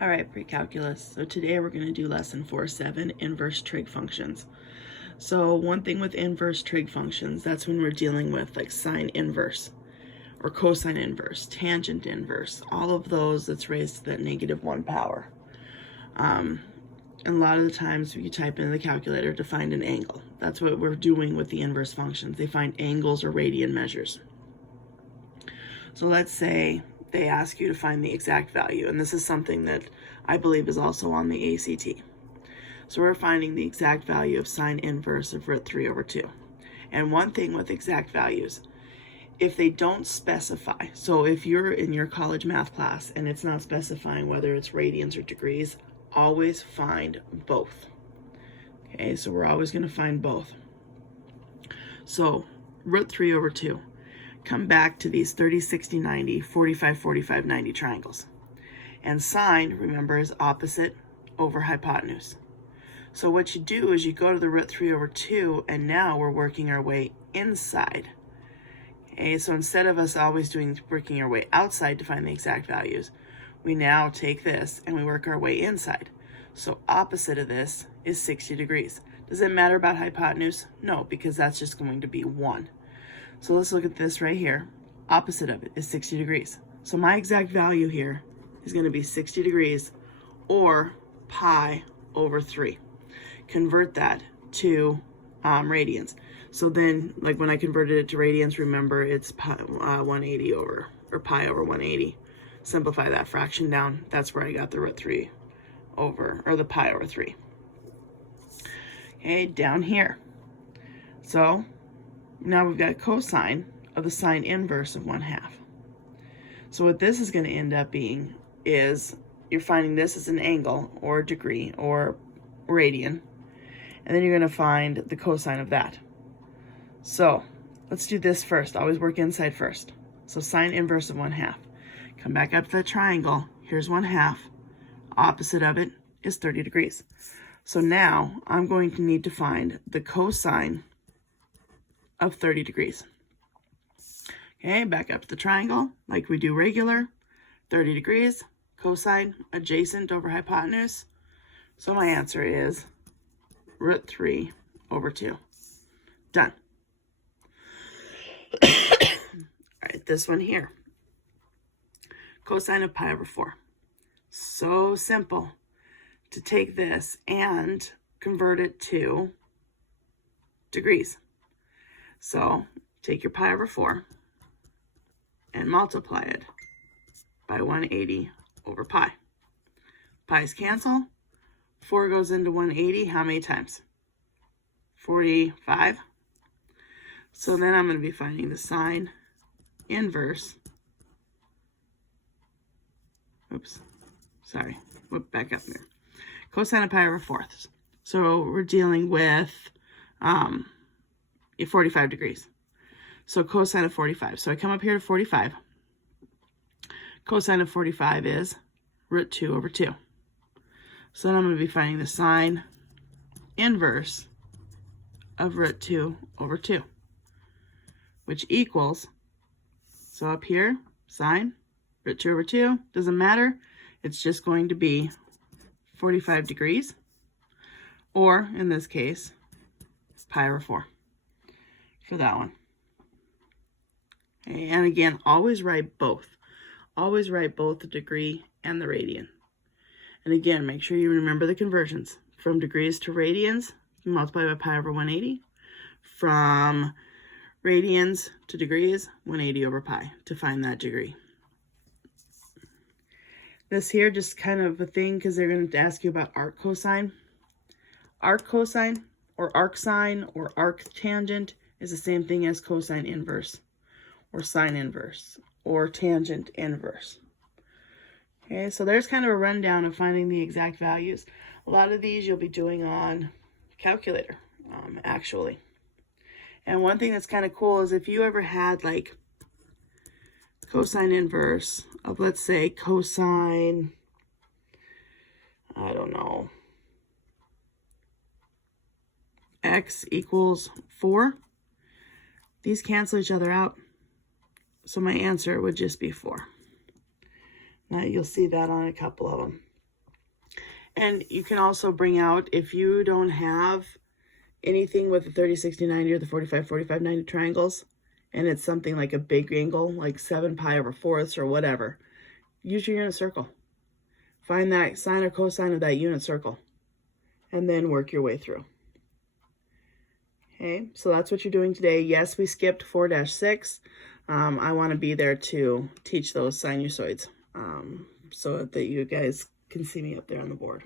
All right, Precalculus. So today we're going to do lesson 4.7, inverse trig functions. So one thing with inverse trig functions, that's when we're dealing with like sine inverse or cosine inverse, tangent inverse, all of those that's raised to the -1 power. And a lot of the times you type into the calculator to find an angle. That's what we're doing with the inverse functions. They find angles or radian measures. So let's say they ask you to find the exact value, and this is something that I believe is also on the ACT. So we're finding the exact value of sine inverse of root 3 over 2. And one thing with exact values, if they don't specify, so if you're in your college math class and it's not specifying whether it's radians or degrees, always find both. Okay, so we're always going to find both. So root 3 over 2. Come back to these 30, 60, 90, 45, 45, 90 triangles. And sine, remember, is opposite over hypotenuse. So what you do is you go to the root 3 over 2, and now we're working our way inside. Okay, so instead of us always working our way outside to find the exact values, we now take this and we work our way inside. So opposite of this is 60 degrees. Does it matter about hypotenuse? No, because that's just going to be 1. So let's look at this right here. Opposite of it is 60 degrees. So my exact value here is going to be 60 degrees or pi over 3. Convert that to radians. So then, like when I converted it to radians, remember it's pi, 180 over, or pi over 180. Simplify that fraction down. That's where I got the root 3 over, or the pi over 3. Okay, down here. So now we've got cosine of the sine inverse of 1/2. So what this is going to end up being is you're finding this as an angle or a degree or radian, and then you're going to find the cosine of that. So let's do this first. Always work inside first. So sine inverse of 1/2. Come back up to that triangle. Here's 1/2. Opposite of it is 30 degrees. So now I'm going to need to find the cosine of 30 degrees. Okay, back up to the triangle like we do regular. 30 degrees, cosine adjacent over hypotenuse. So my answer is root 3 over 2. Done. All right, this one here. Cosine of pi over 4. So simple to take this and convert it to degrees. So take your pi over 4 and multiply it by 180 over pi. Pi's cancel. 4 goes into 180. How many times? 45. So then I'm going to be finding the sine inverse. Oops. Sorry. Whoop, back up there. Cosine of pi over 4. So we're dealing with 45 degrees. So cosine of 45. So I come up here to 45. Cosine of 45 is root 2 over 2. So then I'm going to be finding the sine inverse of root 2 over 2, which equals, so up here, sine, root 2 over 2, doesn't matter. It's just going to be 45 degrees, or in this case, pi over 4 for that one. Okay, and again, always write both. Always write both the degree and the radian. And again, make sure you remember the conversions. From degrees to radians, you multiply by pi over 180. From radians to degrees, 180 over pi to find that degree. This here, just kind of a thing, because they're going to ask you about arc cosine. Arc cosine, or arc sine, or arc tangent is the same thing as cosine inverse, or sine inverse, or tangent inverse. Okay, so there's kind of a rundown of finding the exact values. A lot of these you'll be doing on calculator, actually. And one thing that's kind of cool is if you ever had like cosine inverse of, let's say, cosine, I don't know, x equals 4, these cancel each other out. So my answer would just be 4. Now you'll see that on a couple of them. And you can also bring out, if you don't have anything with the 30, 60, 90 or the 45, 45, 90 triangles, and it's something like a big angle, like 7 pi over fourths or whatever, use your unit circle. Find that sine or cosine of that unit circle, and then work your way through. Okay, so that's what you're doing today. Yes, we skipped 4-6. I want to be there to teach those sinusoids so that you guys can see me up there on the board.